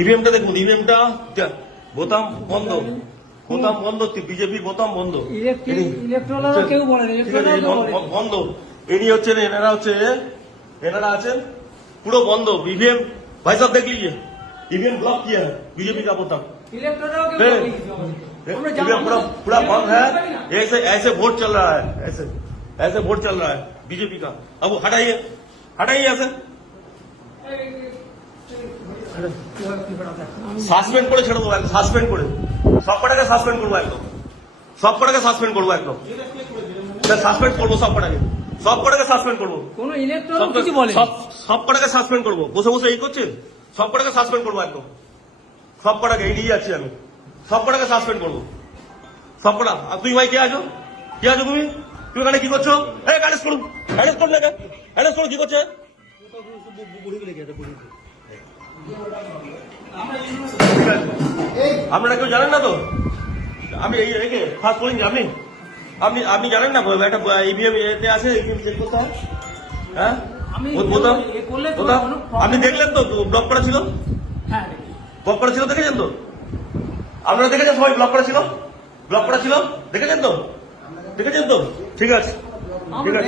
ইভিএমটা দেখুন, ইভিএমটা বোতাম বন্ধ, বোতাম বন্ধ, বিজেপির বোতাম বন্ধ, কেউ বলে বন্ধ। ইনি হচ্ছেন, এনারা আছেন পুরো বন্ধ। ईवीएम भाई साहब देख लीजिए, ईवीएम ब्लॉक किया है बीजेपी का बोतम, ईवीएम पूरा बंद है। ऐसे ऐसे वोट चल रहा है, ऐसे ऐसे वोट चल रहा है बीजेपी का। अब हटाइए, हटाइए ऐसे সাসপেন্ড করে ছেড়ে দেবো, একদম সাসপেন্ড করে, সব কটাকে সাসপেন্ড করবো, একদম সব কটাকে সাসপেন্ড করবো, একদম সাসপেন্ড করবো, সব কটাকে সাসপেন্ড করবো, কোন ইলেকট্রন কিছু বলে, সব কটাকে সাসপেন্ড করবো। বসে বসে এই করছেন, সব কটাকে সাসপেন্ড করবো, একদম সব কটাকে এড়িয়ে যাচ্ছি আমি, সব কটাকে সাসপেন্ড করবো, সব কটা। আর তুই ভাই কে আছো, কে আছো তুমি? তুমি এখানে কি করছো? এই অ্যারেস্ট করুন, অ্যারেস্ট করুন, অ্যারেস্ট করুন। কি করছে? আপনারা কেউ জানেন না তো? আমি এই রেখে ফার্স্ট বলিনি আপনি, আপনি জানেন না একটা ইভিএম এতে আছে, ইভিএম চেক করতে হয়। হ্যাঁ, আপনি দেখলেন তো ব্লক করা ছিল, ব্লক করা ছিল, দেখেছেন তো? আপনারা দেখেছেন সবাই? ব্লক করা ছিল, ব্লক করা ছিল, দেখেছেন তো? দেখেছেন তো? ঠিক আছে, ঠিক আছে।